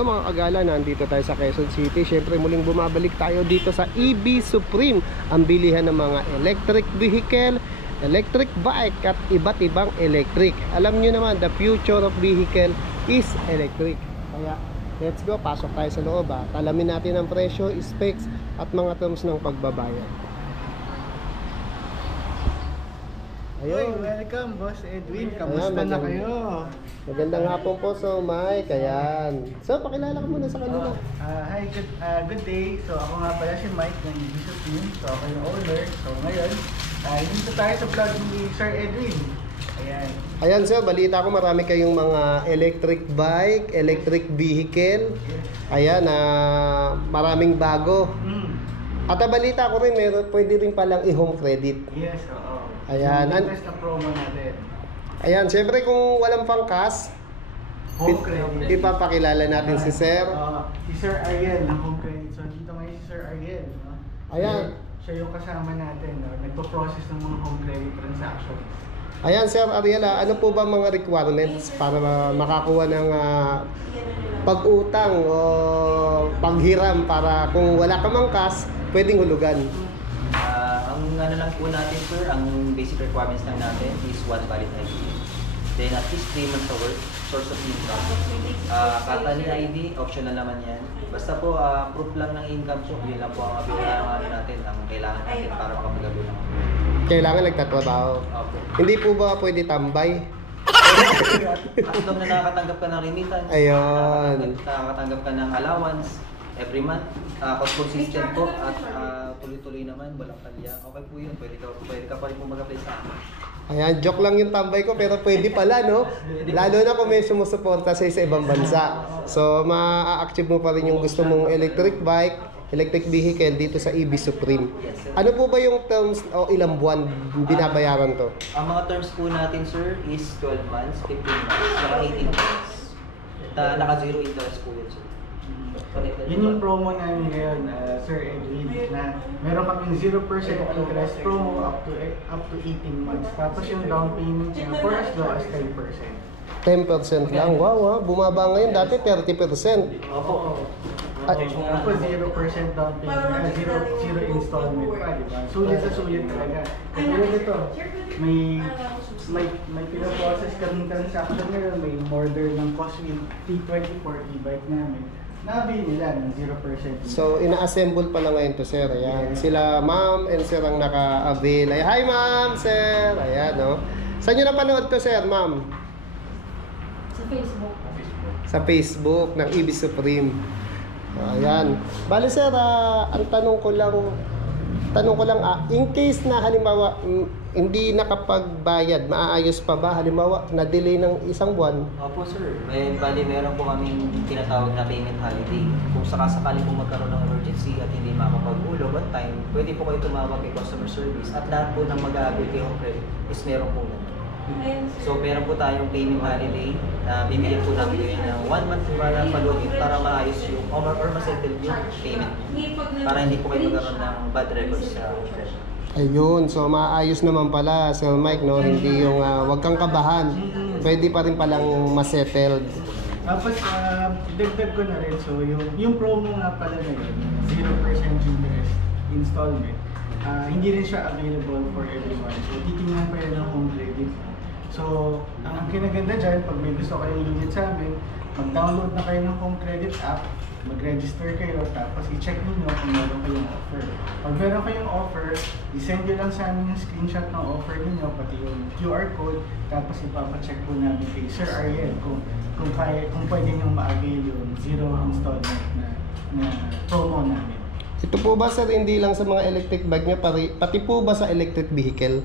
Yo mga kagala, nandito tayo sa Quezon City. Siyempre muling bumabalik tayo dito sa EB Supreme, ang bilihan ng mga electric vehicle, electric bike at iba't ibang electric. Alam nyo naman, the future of vehicle is electric. Kaya let's go, pasok tayo sa loob. Alamin natin ang presyo, specs at mga terms ng pagbabayad. Ayun, welcome Boss Edwin. Kamusta na kayo? Magandang hapon po, so Mike. Ayan. So, pakilala ka muna sa kanila. Hi, good day. So, ako nga pala si Mike ng Bishop Team. So, ako yung owner. So, ngayon, dito tayo sa vlog ni Sir Edwin. Ayan. Ayan sir, balita ko marami kayong mga electric bike, electric vehicle. Ayan, maraming bago. At balita ko rin, pwede rin palang i-home credit. Yes, oo. Ayan. Yung latest na promo natin. Ayan, siyempre kung walang pangkas, Home credit. ipapakilala natin si Sir. Si Sir Ariel ng Home Credit. So, dito ngayon si Sir Ariel. No? Ayan. Siya yung kasama natin. No? Nagpo-process ng mga home credit transactions. Ayan, Sir Ariel, ano po ba mga requirements para makakuha ng pag-utang o paghiram para kung wala ka mang cash, pwedeng hulugan? Ang ano lang po natin sir, ang basic requirements lang natin is one valid ID. Then at least 3 months of work, source of income. Kata ni ID, optional naman yan. Basta po, proof lang ng income po, yun lang po ang available natin, ang kailangan natin para makapagabo ng Kailangan nagtatrabaho. Okay. Hindi po ba pwede tambay? As long na nakakatanggap ka ng remittance, Ayun. nakakatanggap ka ng allowance every month, consistent po at tuloy-tuloy naman, walang kalya. Okay po yun, pwede ka pa rin po mag-apply sa akin. Ayan, joke lang yung tambay ko pero pwede pala, no? Lalo na kung may sumusuporta sa ibang bansa. So, ma-achieve mo pa rin yung gusto mong electric bike, electric vehicle dito sa EB Supreme. Ano po ba yung terms o ilang buwan binabayaran to? Ang mga terms po natin sir is 12 months, 15 months, saka 18 months. Naka-zero interest po yun sir. Yun yung promo namin ngayon, Sir Edwin, na meron kaming 0% interest promo up to 18 months. Tapos yung down payment niya for as low as 10%. 10% lang? Wow, bumaba ngayon. Dati 30%. Opo. Tapos 0% down payment, zero installment pa, di ba? Sulit sa sulit talaga. Kasi ito, may pinaprocess kaming transaction ngayon, may order ng Coswin T24 e-bike namin. Nabili nila ng 0%. So, ina-assemble pala ngayon to, sir. Ayan. Sila, ma'am and sir ang naka-avail. Ay, hi, ma'am, sir. Ayan, no? Saan nyo napanood to, sir, ma'am? Sa Facebook. Sa Facebook ng EB Supreme. Ayan. Bale, sir, ang tanong ko lang, in case na halimbawa, hindi nakapagbayad, maaayos pa ba? Halimbawa, na-delay ng isang buwan? Opo sir, meron po kaming tinatawag na payment holiday. Kung sakasakali po magkaroon ng emergency at hindi makapag-ulog at time, pwede po kayo tumawag kay customer service at lahat po ng mag-aabil kay home credit is meron po nun. So meron po tayong payment holiday na bibigyan po namin kayo ng 1 month para palugin para maayos yung or masettle yung payment para hindi po kayo magkaroon ng bad records sa credit. Ayun, so maayos naman pala, Sir Mike, no? Hindi yung wag kang kabahan. Pwede pa rin palang masettled. Tapos, dagdag ko na rin, so yung promo nga pala na yun, 0% interest installment, hindi rin siya available for everyone. So, titingnan pa yun ng home credit. So, ang kinaganda dyan, pag may gusto kayong unit sa amin, mag-download na kayo ng home credit app, mag-register kayo, tapos i-check niyo kung meron kayong offer. Pag meron kayong offer, i-send nyo lang sa amin yung screenshot ng offer niyo, pati yung QR code, tapos ipapacheck po namin kay Sir Ariel kung pwede nyo ma-avail yung zero installment na promo namin. Ito po ba, sir, hindi lang sa mga electric bike nyo, pati po ba sa electric vehicle?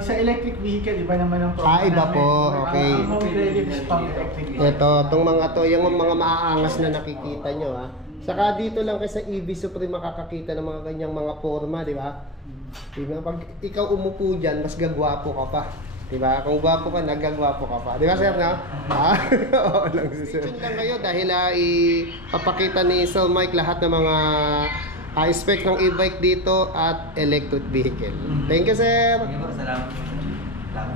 Sa electric vehicle, iba naman ang promo iba namin. po, okay. Ang home credit is pang electric vehicle. Ito, itong mga to, yung mga maaangas na nakikita nyo, ha. Saka dito lang kayo sa EB Supreme makakakita ng mga ganyang mga forma, di ba? Diba? Pag ikaw umupo dyan, mas gagwapo ka pa. Diba? Kung gwapo ka, nagagwapo ka pa. Diba, sir, no? Oo lang, sir. Yun lang kayo dahil ipapakita ni Sir Mike lahat ng mga spec ng e-bike dito at electric vehicle. Thank you, sir. Salamat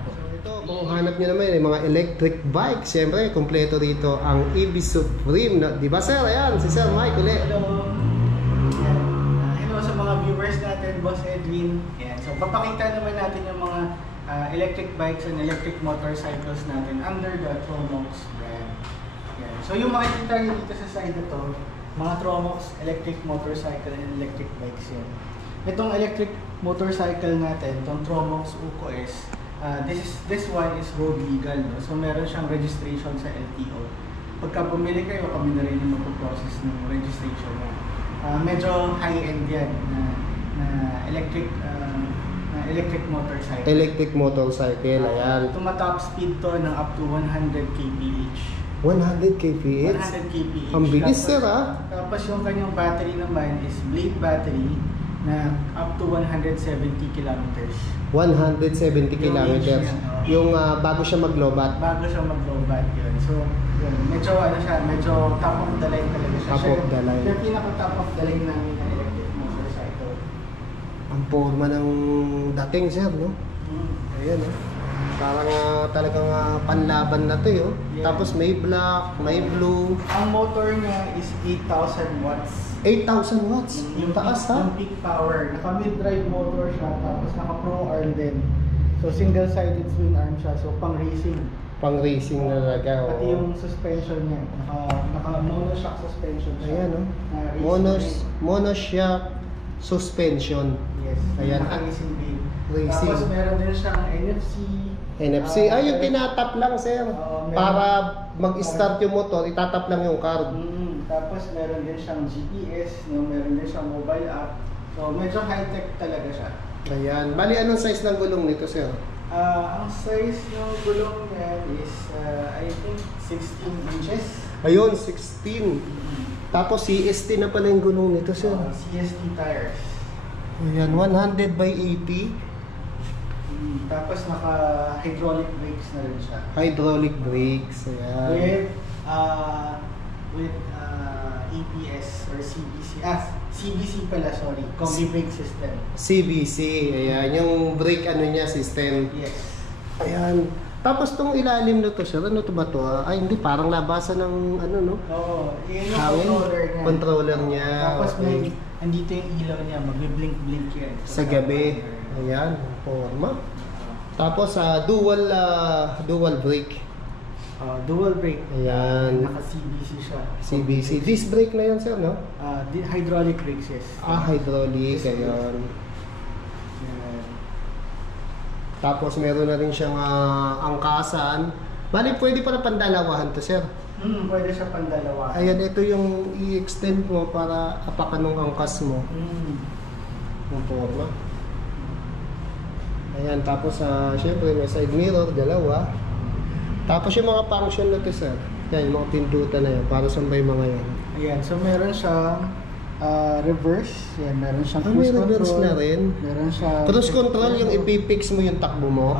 po. Ito, kung hanap nyo naman yung mga electric bike, siyempre, kumpleto rito ang EV Supreme. Di ba sir? Ayan, si Sir Mike ulit. Hello. Yan. Hello sa mga viewers natin, Boss Edwin. Yan. So, papakita naman natin yung mga electric bikes and electric motorcycles natin under the Tromox brand. Yan. So, yung makikita nyo dito sa side na to, mga Tromox electric motorcycle and electric bikes yan. Itong electric motorcycle natin, itong Tromox Uco S, this one is road legal. No? So, meron siyang registration sa LTO. Pagka bumili kayo, kami na rin yung mag-process ng registration na. Medyo high-end yan na electric motorcycle. Electric motorcycle, ayan. Tumatop speed to ng up to 100 kph. 100 kph? 100 kph. Ang bilis Tapos- sir ha? Tapos yung kanyang battery naman is blade battery na up to 170 kilometers. 170 Yung kilometers. range niya, oo. Yung bago siya mag-lobat. Bago siya mag-low-bat yun. So, yun. Medyo ano siya, medyo top of the line talaga siya. Top of the line. Yung pinaka-top of the line namin na electric motorcycle. Ang forma ng dating sir, no? Ayan, oh. Parang talagang panlaban na to, oh. Yeah. Tapos may black, may blue. Ang motor niya is 8,000 watts. 8,000 watts. Yung taas, ha? Yung peak power. Naka mid-drive motor siya, tapos naka pro arm din. So single-sided swing arm siya, so pang racing. Pang racing na talaga, Pati oh. yung suspension niya, naka monoshock suspension siya. Ayan, oh. Na racing Monoshock suspension. din. Yes. Ayan. Naka racing din. Racing. Tapos meron din siyang NFC. NFC. Yung tinatap lang, sir. Oo, meron. Para mag-start yung motor, itatap lang yung card. Tapos meron din siyang GPS, no? Meron din siyang mobile app. So medyo high-tech talaga siya. Ayan. Bali, anong size ng gulong nito, sir? Ang size ng gulong niya is, I think, 16 inches. Ayun, 16. Tapos CST na pala yung gulong nito, sir. CST tires. Ayan, 100 by 80. Tapos naka-hydraulic brakes na rin siya. Hydraulic brakes. Ayan. With EPS or CBC. CBC pala, sorry. Combi brake system. CBC. Ayan, yung brake ano niya, system. Yes. Ayan. Tapos tong ilalim na to, sir, ano to ba to? Ay, hindi, parang nabasa ng ano, no? Oo. Yun yung Hangin? controller niya. Controller niya, Tapos may, okay. andito yung ilaw niya. Magbe-blink-blink yan. Sa gabi. Ayan, forma. Tapos dual brake. Dual brake. Ayan. Naka-CBC siya. CBC. Disc brake na yan, sir, no? Hydraulic brakes, yes. Hydraulic. Disc brake. Ayan. Yan. Tapos meron na rin siyang angkasan. Bali, pwede pala pandalawahan to, sir. Pwede siya pandalawa. Ayan, ito yung i-extend mo para apakan ng angkas mo. Yung forma. Ayan, tapos syempre may side mirror, dalawa. Tapos yung mga function na to, sir. Yan, yung mga pindutan na yan, para saan ba yung mga yan? Ayan, so meron siyang reverse. Yan, meron siyang May reverse na rin. Meron siyang Cruise control, yung ipipix mo yung takbo mo.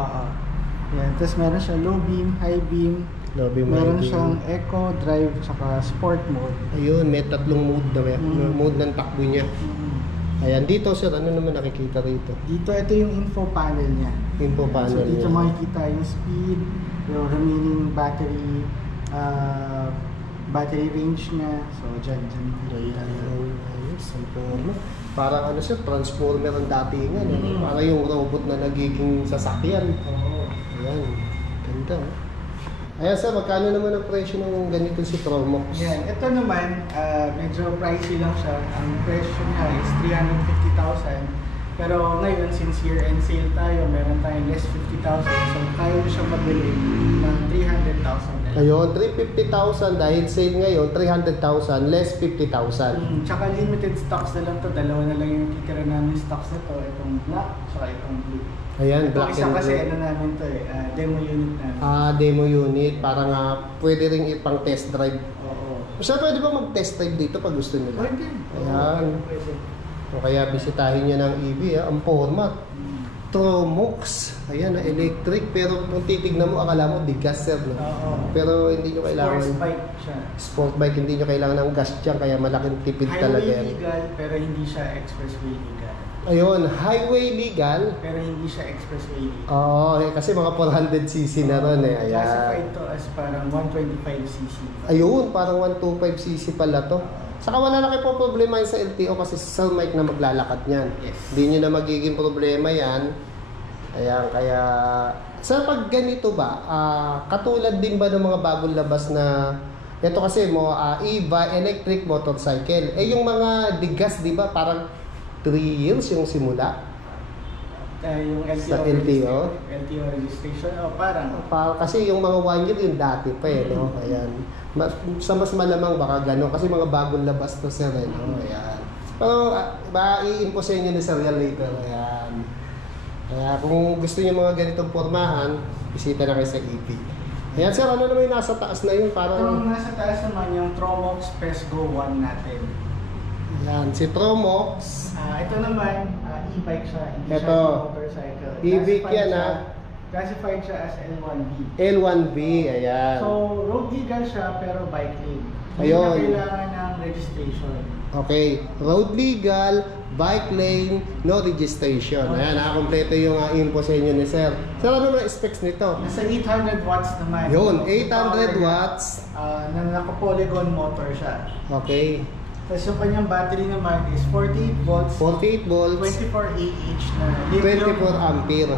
Yan, tapos meron siyang low beam, high beam. Lobby mo Meron yung- siyang eco, drive, tsaka sport mode. Ayun, may tatlong mode na Mm. mode ng takbo niya. Ayan, dito sir, ano naman nakikita rito? Dito, ito yung info panel niya. Info panel So dito niya. makikita yung speed, yung remaining battery range niya. So dyan makikita. Ayan, ayos, ang forma. Parang ano sir, transformer ang datingan. Mm. Parang yung robot na nagiging sasakyan. Oo. Ayan, ganda. Ayan sir, magkano naman ang presyo ng ganito si Tromox? Yan. Ito naman, medyo pricey lang siya. Ang presyo niya is 350,000. Pero ngayon, since year-end sale tayo, meron tayong less 50,000. So, kaya mo siya mabili ng 300,000. Ayun, 350,000 dahil sale ngayon, 300,000 less 50,000. Tsaka limited stocks na lang to. Dalawa na lang yung titira namin stocks na to. Itong black, tsaka itong blue. Ayan, Itong black isa and kasi blue. ano namin to demo unit namin. Demo unit, para nga pwede rin ipang test drive. Oo. Basta pwede ba mag-test drive dito pag gusto nila? Pwede. Ayan. Pwede. O kaya bisitahin nyo ng EV, ang format. Tromox. Ayan, na electric. Pero kung titignan mo, akala mo bigas, sir. No? Oo. Pero hindi nyo kailangan. Sports bike siya. Sport bike, hindi nyo kailangan ng gas dyan. Kaya malaking tipid talaga Highway yan. legal, pero hindi siya expressway legal. Ayun, highway legal. pero hindi siya expressway legal. Oo, kasi mga 400cc na ron eh. Ayan. Classified to as parang 125cc. Ayun, parang 125cc pala to. Saka wala na kayo po problema yun sa LTO kasi si Sir Mike na maglalakad niyan. Yes. Hindi nyo na magiging problema yan. Ayan, kaya... Sa pag ganito ba, katulad din ba ng mga bagong labas na... Ito kasi mo, EVA, electric motorcycle. Eh yung mga digas, di ba, parang 3 years yung simula? Yung LTO, Sa LTO? LTO registration, parang Kasi yung mga 1 year yung dati pa eh, no? Ayan. Sa mas malamang baka gano'n kasi mga bagong labas to sir eh, no? Ayan. Pero i-impose nyo ni Sir yan later. Ayan. Kaya kung gusto nyo mga ganitong pormahan, bisita na kayo sa EP. Ayan sir, ano naman yung nasa taas na yun? Ito Parang... nasa taas naman yung Tromox Pesgo 1 natin. Ayan, si Tromox. Ito naman, e-bike siya, hindi Ito. siya motorcycle. E-bike yan, Classified siya as L1B. L1B, ayan. So, road legal siya pero bike lane. Hindi Ayun. na kailangan ng registration. Okay, road legal, bike lane, no registration. Ayan, nakakompleto yung info sa inyo ni Sir. Sir, ano na specs nito? Nasa 800 watts naman. Yun, Power 800 watts. Na naka-polygon motor siya. Okay, Tapos yung kanyang battery naman is 48 volts, 48 volts, 24 AH na lithium. 24 ampere.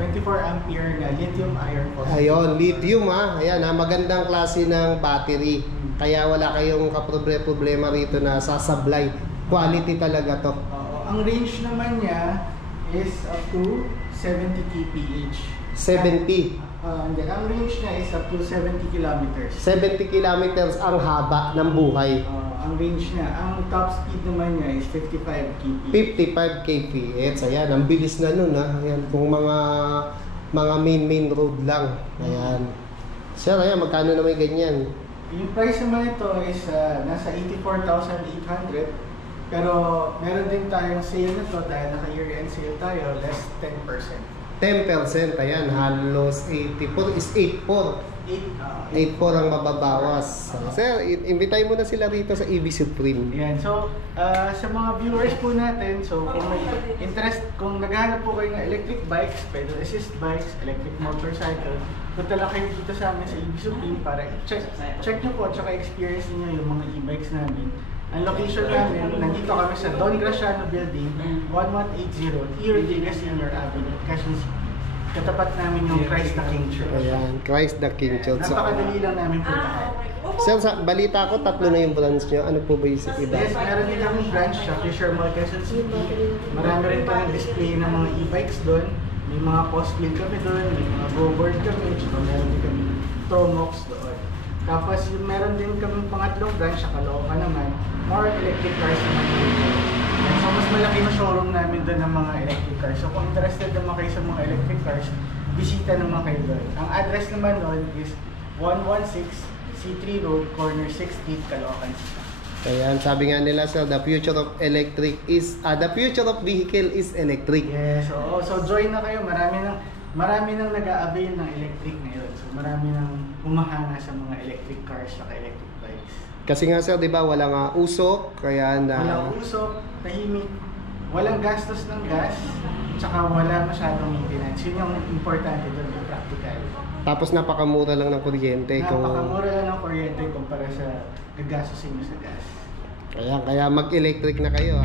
24 ampere na lithium iron phosphate. Ayun, lithium Ayan magandang klase ng battery. Kaya wala kayong kaproblema rito na sasablay. Quality talaga to. Ang range naman niya is up to 70 kph. 70. Hindi, ang range niya is up to 70 kilometers. 70 kilometers ang haba ng buhay. Ang range niya, ang top speed naman niya is 55 kph. 55 kph. Ayan, ang bilis na nun Ayan, kung mga main road lang. Ayan. Sir, ayan, magkano naman ganyan? Yung price naman ito is nasa 84,800. Pero meron din tayong sale na to dahil naka year-end sale tayo, less 10%. 10%, ayan, halos 84 is 84. 84 ang mababawas. Sir, invite mo na sila rito sa EV Supreme. Yan. So, sa mga viewers po natin, so kung may interest, kung naghahanap po kayo ng electric bikes, pedal assist bikes, electric motorcycle, punta lang kayo dito sa amin sa EV Supreme para check nyo po at saka experience niyo yung mga e-bikes namin. Ang location namin, nandito kami sa Don Graciano Building, 1180 E. Ortigas Senior Avenue, Quezon City. Katapat namin yung Christ the King Church. Ayan, Christ the King Church. Napakadali lang namin puntahan. Sir, sa balita ko, 3 na yung branch nyo. Ano po ba yung iba? Yes, meron din kami branch sa Fisher Mall, Quezon City. Marami rin kami display ng mga e-bikes doon. May mga cosplay kami doon, may mga go-board kami, tsaka meron din kami Tromox doon. Tapos yung meron din kami pangatlong branch sa Caloocan naman, more electric cars naman. So mas malaki na showroom namin doon ng mga electric cars. So kung interested naman kayo sa mga electric cars, bisita naman kayo doon. Ang address naman doon is 116 C3 Road, corner 6th Street, Caloocan City. Ayan, sabi nga nila sir, the future of electric is, the future of vehicle is electric. Yes, so join na kayo. Marami nang nag-a-avail ng electric ngayon. So marami nang humahanga sa mga electric cars at electric bikes. Kasi nga sir, di ba, walang usok, kaya na... Walang usok, tahimik, walang gastos ng gas, tsaka wala masyadong maintenance. Yun yung importante doon, yung practical. Tapos napakamura lang ng kuryente. Napakamura lang ng kuryente kumpara sa gagastusin mo sa gas. Kaya mag-electric na kayo